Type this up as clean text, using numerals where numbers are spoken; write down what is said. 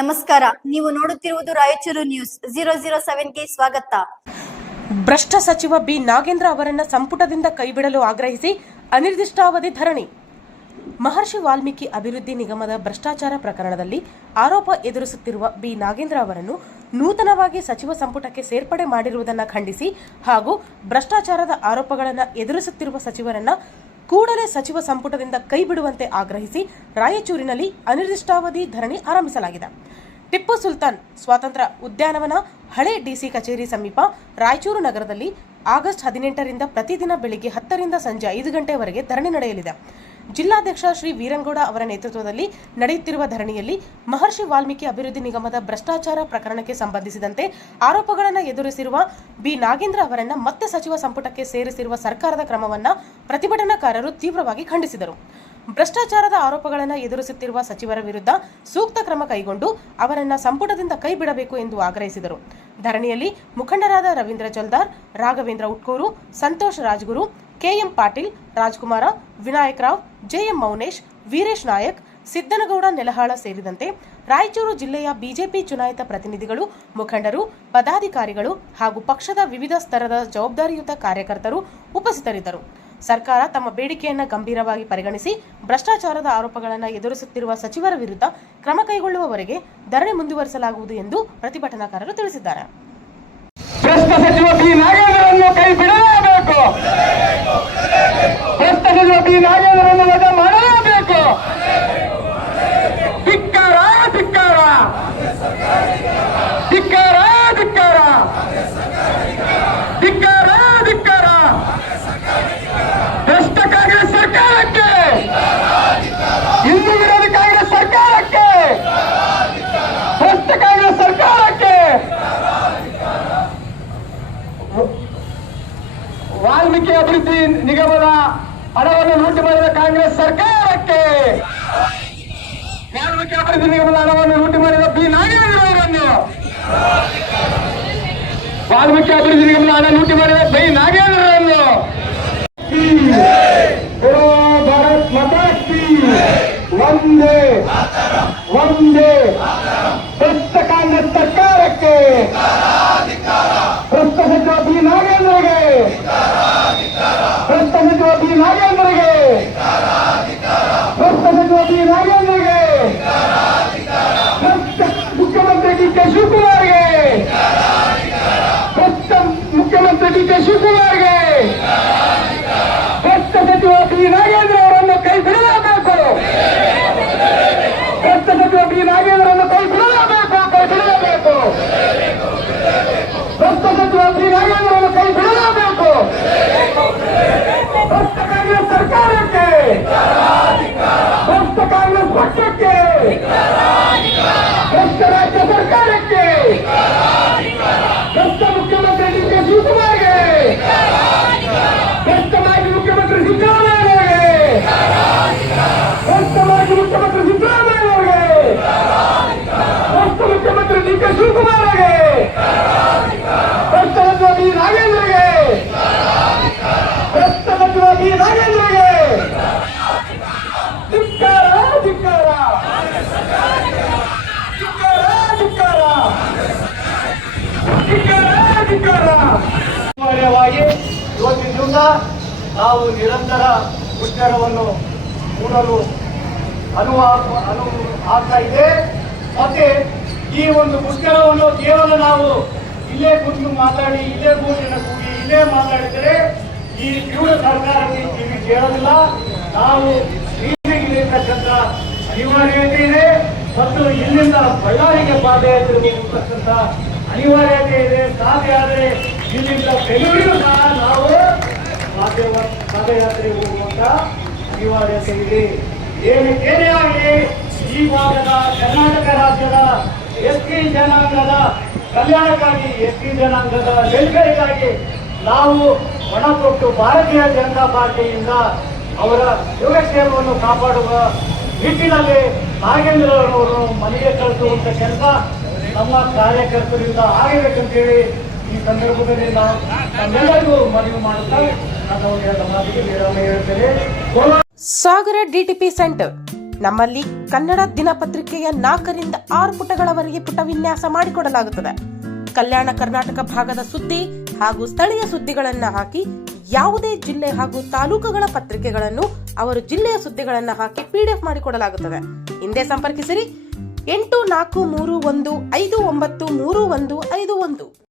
ನಮಸ್ಕಾರ, ನೀವು ನೋಡುತ್ತಿರುವುದು ರಾಯಚೂರು ನ್ಯೂಸ್ 007ಗೆ ಸ್ವಾಗತ. ಭ್ರಷ್ಟ ಸಚಿವ ಬಿ ನಾಗೇಂದ್ರ ಅವರನ್ನ ಸಂಪುಟದಿಂದ ಕೈಬಿಡಲು ಆಗ್ರಹಿಸಿ ಅನಿರ್ದಿಷ್ಟಾವಧಿ ಧರಣಿ. ಮಹರ್ಷಿ ವಾಲ್ಮೀಕಿ ಅಭಿವೃದ್ಧಿ ನಿಗಮದ ಭ್ರಷ್ಟಾಚಾರ ಪ್ರಕರಣದಲ್ಲಿ ಆರೋಪ ಎದುರಿಸುತ್ತಿರುವ ಬಿ ನಾಗೇಂದ್ರ ಅವರನ್ನು ನೂತನವಾಗಿ ಸಚಿವ ಸಂಪುಟಕ್ಕೆ ಸೇರ್ಪಡೆ ಮಾಡಿರುವುದನ್ನು ಖಂಡಿಸಿ ಹಾಗೂ ಭ್ರಷ್ಟಾಚಾರದ ಆರೋಪಗಳನ್ನು ಎದುರಿಸುತ್ತಿರುವ ಸಚಿವರನ್ನ ಕೂಡಲೇ ಸಚಿವ ಸಂಪುಟದಿಂದ ಕೈಬಿಡುವಂತೆ ಆಗ್ರಹಿಸಿ ರಾಯಚೂರಿನಲ್ಲಿ ಅನಿರ್ದಿಷ್ಟಾವಧಿ ಧರಣಿ ಆರಂಭಿಸಲಾಗಿದೆ. ಟಿಪ್ಪು ಸುಲ್ತಾನ್ ಸ್ವಾತಂತ್ರ್ಯ ಉದ್ಯಾನವನ ಹಳೆ ಡಿಸಿ ಕಚೇರಿ ಸಮೀಪ ರಾಯಚೂರು ನಗರದಲ್ಲಿ ಆಗಸ್ಟ್ 18ರಿಂದ ಪ್ರತಿದಿನ ಬೆಳಿಗ್ಗೆ 10ರಿಂದ ಸಂಜೆ 5 ಗಂಟೆವರೆಗೆ ಧರಣಿ ನಡೆಯಲಿದೆ. ಜಿಲ್ಲಾಧ್ಯಕ್ಷ ಶ್ರೀ ವೀರಂಗೌಡ ಅವರ ನೇತೃತ್ವದಲ್ಲಿ ನಡೆಯುತ್ತಿರುವ ಧರಣಿಯಲ್ಲಿ ಮಹರ್ಷಿ ವಾಲ್ಮೀಕಿ ಅಭಿವೃದ್ಧಿ ನಿಗಮದ ಭ್ರಷ್ಟಾಚಾರ ಪ್ರಕರಣಕ್ಕೆ ಸಂಬಂಧಿಸಿದಂತೆ ಆರೋಪಗಳನ್ನು ಎದುರಿಸಿರುವ ಬಿ ನಾಗೇಂದ್ರ ಅವರನ್ನ ಮತ್ತೆ ಸಚಿವ ಸಂಪುಟಕ್ಕೆ ಸೇರಿಸಿರುವ ಸರ್ಕಾರದ ಕ್ರಮವನ್ನು ಪ್ರತಿಭಟನಾಕಾರರು ತೀವ್ರವಾಗಿ ಖಂಡಿಸಿದರು. ಭ್ರಷ್ಟಾಚಾರದ ಆರೋಪಗಳನ್ನು ಎದುರಿಸುತ್ತಿರುವ ಸಚಿವರ ವಿರುದ್ಧ ಸೂಕ್ತ ಕ್ರಮ ಕೈಗೊಂಡು ಅವರನ್ನ ಸಂಪುಟದಿಂದ ಕೈಬಿಡಬೇಕು ಎಂದು ಆಗ್ರಹಿಸಿದರು. ಧರಣಿಯಲ್ಲಿ ಮುಖಂಡರಾದ ರವೀಂದ್ರ ಜಲ್ದಾರ್, ರಾಘವೇಂದ್ರ ಉಟ್ಕೂರು, ಸಂತೋಷ್ ರಾಜ್ಗುರು, ಕೆಎಂ ಪಾಟೀಲ್, ರಾಜ್ಕುಮಾರ, ವಿನಾಯಕ್ ರಾವ್, ಜೆಎಂ ಮೌನೇಶ್, ವೀರೇಶ್ ನಾಯಕ್, ಸಿದ್ದನಗೌಡ ನೆಲಹಾಳ ಸೇರಿದಂತೆ ರಾಯಚೂರು ಜಿಲ್ಲೆಯ ಬಿಜೆಪಿ ಚುನಾಯಿತ ಪ್ರತಿನಿಧಿಗಳು, ಮುಖಂಡರು, ಪದಾಧಿಕಾರಿಗಳು ಹಾಗೂ ಪಕ್ಷದ ವಿವಿಧ ಸ್ತರದ ಜವಾಬ್ದಾರಿಯುತ ಕಾರ್ಯಕರ್ತರು ಉಪಸ್ಥಿತರಿದ್ದರು. ಸರ್ಕಾರ ತಮ್ಮ ಬೇಡಿಕೆಯನ್ನು ಗಂಭೀರವಾಗಿ ಪರಿಗಣಿಸಿ ಭ್ರಷ್ಟಾಚಾರದ ಆರೋಪಗಳನ್ನು ಎದುರಿಸುತ್ತಿರುವ ಸಚಿವರ ವಿರುದ್ಧ ಕ್ರಮ ಕೈಗೊಳ್ಳುವವರೆಗೆ ಧರಣಿ ಮುಂದುವರಿಸಲಾಗುವುದು ಎಂದು ಪ್ರತಿಭಟನಾಕಾರರು ತಿಳಿಸಿದ್ದಾರೆ. ಭ್ರಷ್ಟ ಸಚಿವ ಬಿ ನಾಗೇಂದ್ರನ್ನು ಕೈ ಬಿಡಲೇಬೇಕು. ಭ್ರಷ್ಟ ಸಚಿವ ಬಿ ನಾಗೇಂದ್ರನ್ನು ವಜಾ ಮಾಡಲೇಬೇಕು. ಧಿಕ್ಕಾರ ಧಿಕ್ಕಾರ ಧಿಕ್ಕಾರ ಧಿಕ್ಕಾರ ಧಿಕ್ಕಾರ ಧಿಕ್ಕಾರ ಭ್ರಷ್ಟ ಕಾಂಗ್ರೆಸ್ ಸರ್ಕಾರಕ್ಕೆ, ಹಿಂದೂ ವಿರೋಧಿ ಕಾಂಗ್ರೆಸ್ ಸರ್ಕಾರಕ್ಕೆ, ಭ್ರಷ್ಟ ಕಾಂಗ್ರೆಸ್ ಸರ್ಕಾರಕ್ಕೆ, ವಾಲ್ಮೀಕಿ ಅಭಿವೃದ್ಧಿ ನಿಗಮದ ಹಣವನ್ನು ಲೂಟಿ ಮಾಡಿದ ಕಾಂಗ್ರೆಸ್ ಸರ್ಕಾರಕ್ಕೆ, ವಾಲ್ಮೀಕಿ ಅಭಿವೃದ್ಧಿ ನಿಗಮದ ಹಣವನ್ನು ಲೂಟಿ ಮಾಡಿದ ಬಿ ನಾಗೇಂದ್ರ ಅವರನ್ನು, ವಾಲ್ಮೀಕಿ ಅಭಿವೃದ್ಧಿ ನಿಗಮದ ಹಣ ಲೂಟಿ ಮಾಡಿದ ಬಿ ನಾಗೇಂದ್ರರನ್ನು ಭಾರತ್ ಮಾತಾ ಕೀ ವಂದೇ ವಂದೇ. ಭ್ರಷ್ಟ ಕಾಂಗ್ರೆಸ್ ಸರ್ಕಾರಕ್ಕೆ, ಭ್ರಷ್ಟ ಸಚಿವ ಬಿ ನಾಗೇಂದ್ರಗೆ, ಭ್ರಷ್ಟ ಸಚಿವ ಬಿ ನಾಗೇಂದ್ರಗೆ, ಭ್ರಷ್ಟ ಸಚಿವ ಬಿ ನಾಗೇಂದ್ರಗೆ, ಭ್ರಷ್ಟ ಮುಖ್ಯಮಂತ್ರಿ ಡಿ ಕೆ ಶಿವಕುಮಾರ್ಗೆ, ಭ್ರಷ್ಟ ಮುಖ್ಯಮಂತ್ರಿ ಡಿ ಕೆ ಶಿವಕುಮಾರ್ಗೆ, ಭ್ರಷ್ಟ ಸಚಿವ ಬಿ ನಾಗೇಂದ್ರ ಅವರನ್ನು ಕೈ ಬಿಡಲೇಬೇಕು. ಭ್ರಷ್ಟ ಸಚಿವ ಬಿ ನಾಗೇಂದ್ರನ್ನು ಕೈ ಬಿಡಲೇಬೇಕು, ಕೈ ಬಿಡಲೇಬೇಕು. ಭ್ರಷ್ಟ ಸಚಿವ ಬಿ ನಾಗೇಂದ್ರನ್ನು ಕೈ ಬಿಡಲೇಬೇಕು. ಭ್ರಷ್ಟ ಕಾಂಗ್ರೆಸ್ ಸರ್ಕಾರಕ್ಕೆ, ಭ್ರಷ್ಟ ಕಾಂಗ್ರೆಸ್ ಪಕ್ಷಕ್ಕೆ, ಭ್ರಷ್ಟ ರಾಜ್ಯ ಸರ್ಕಾರಕ್ಕೆ, ಭ್ರಷ್ಟ ಮುಖ್ಯಮಂತ್ರಿ ಡಿ ಕೆ ಶಿವಕುಮಾರ್ಗೆ, ಭ್ರಷ್ಟ ಮಾಜಿ ಮುಖ್ಯಮಂತ್ರಿ ಸಿದ್ದರಾಮಯ್ಯನವರಿಗೆ, ಭ್ರಷ್ಟ ಮಾಜಿ ಮುಖ್ಯಮಂತ್ರಿ ಸಿದ್ದರಾಮಯ್ಯನವರಿಗೆ, ಭ್ರಷ್ಟ ಮುಖ್ಯಮಂತ್ರಿ ಡಿ ಕೆ ಶಿವಕುಮಾರ್ಗೆ, ಭ್ರಷ್ಟ ಸಚಿವ ಬಿ ನಾಗೇಂದ್ರಗೆ, ಭ್ರಷ್ಟ ಸಚಿವ ಬಿ ನಾಗೇಂದ್ರಗೆ ಧಿಕ್ಕಾರ ಧಿಕ್ಕಾರ ಧಿಕ್ಕಾರ ಧಿಕ್ಕಾರ ಧಿಕ್ಕಾರ ಧಿಕ್ಕಾರ. ಅನಿವಾರ್ಯವಾಗಿ ಇವತ್ತಿನ ದಿವಸ ನಾವು ನಿರಂತರ ಮುಷ್ಕರವನ್ನು ಕೂಡಲು ಆಗ್ತಾ ಇದೆ. ಮತ್ತೆ ಈ ಒಂದು ಮುಷ್ಕರವನ್ನು ಕೇವಲ ನಾವು ಇಲ್ಲೇ ಕೂತು ಮಾತಾಡಿ, ಇಲ್ಲೇ ಘೋಷಣೆ ಕೂಡಿ, ಇಲ್ಲೇ ಮಾತಾಡಿದರೆ ಈ ತೀವ್ರ ಸರ್ಕಾರಕ್ಕೆ ಕಿವಿ ಕೇಳೋದಿಲ್ಲ. ನಾವು ಇಲ್ಲಿರ್ತಕ್ಕಂಥ ಅನಿವಾರ್ಯತೆ ಇದೆ ಮತ್ತು ಇಲ್ಲಿಂದ ಬಳ್ಳಾರಿಗೆ ಪಾದಯಾತ್ರೆ ಹೋಗತಕ್ಕಂಥ ಅನಿವಾರ್ಯತೆ ಇದೆ. ಸಾಧ್ಯ ಆದರೆ ಇಲ್ಲಿಂದ ಬೆಂಗಳೂರಿಗೂ ಸಹ ನಾವು ಪಾದಯಾತ್ರೆ ಹೋಗುವಂತ ಅನಿವಾರ್ಯತೆ ಇದೆ. ಏನೇ ಆಗಲಿ ಈ ಭಾಗದ ಕರ್ನಾಟಕ ರಾಜ್ಯದ ಎಸ್ಟಿ ಜನಾಂಗದ ಕಲ್ಯಾಣಕ್ಕಾಗಿ, ಎಸ್ಟಿ ಜನಾಂಗದ ವೆಲ್ಫೇರ್ಗಾಗಿ ನಾವು ಒಣಕೊಟ್ಟು ಭಾರತೀಯ ಜನತಾ ಪಾರ್ಟಿಯಿಂದ ಅವರ ಯೋಗಕ್ಷೇಮವನ್ನು ಕಾಪಾಡುವ ನಿಟ್ಟಿನಲ್ಲಿ ನಾಗೇಂದ್ರರವರು ಮನೆಗೆ ಕಳಿಸುವಂತ ಕೆಲಸ ನಮ್ಮ ಕಾರ್ಯಕರ್ತರಿಂದ ಆಗಬೇಕಂತೇಳಿ ಈ ಸಂದರ್ಭದಲ್ಲಿ ನಾವು ನಮ್ಮೆಲ್ಲರಿಗೂ ಮನವಿ ಮಾಡುತ್ತಾ ನನ್ನ ಮಾತಿಗೆ ವಿರಾಮ ಹೇಳುತ್ತೇನೆ. ಸಾಗರ ಡಿಟಿಪಿ ಸೆಂಟರ್ ನಮ್ಮಲ್ಲಿ ಕನ್ನಡ ದಿನಪತ್ರಿಕೆಯ 4 ರಿಂದ 6 ಪುಟಗಳವರೆಗೆ ಪುಟ ವಿನ್ಯಾಸ ಮಾಡಿಕೊಡಲಾಗುತ್ತದೆ. ಕಲ್ಯಾಣ ಕರ್ನಾಟಕ ಭಾಗದ ಸುದ್ದಿ ಹಾಗೂ ಸ್ಥಳೀಯ ಸುದ್ದಿಗಳನ್ನ ಹಾಕಿ, ಯಾವುದೇ ಜಿಲ್ಲೆ ಹಾಗೂ ತಾಲೂಕುಗಳ ಪತ್ರಿಕೆಗಳನ್ನು ಅವರು ಜಿಲ್ಲೆಯ ಸುದ್ದಿಗಳನ್ನ ಹಾಕಿ PDF ಮಾಡಿಕೊಡಲಾಗುತ್ತದೆ. ಹಿಂದೆ ಸಂಪರ್ಕಿಸಿರಿ 8431593151.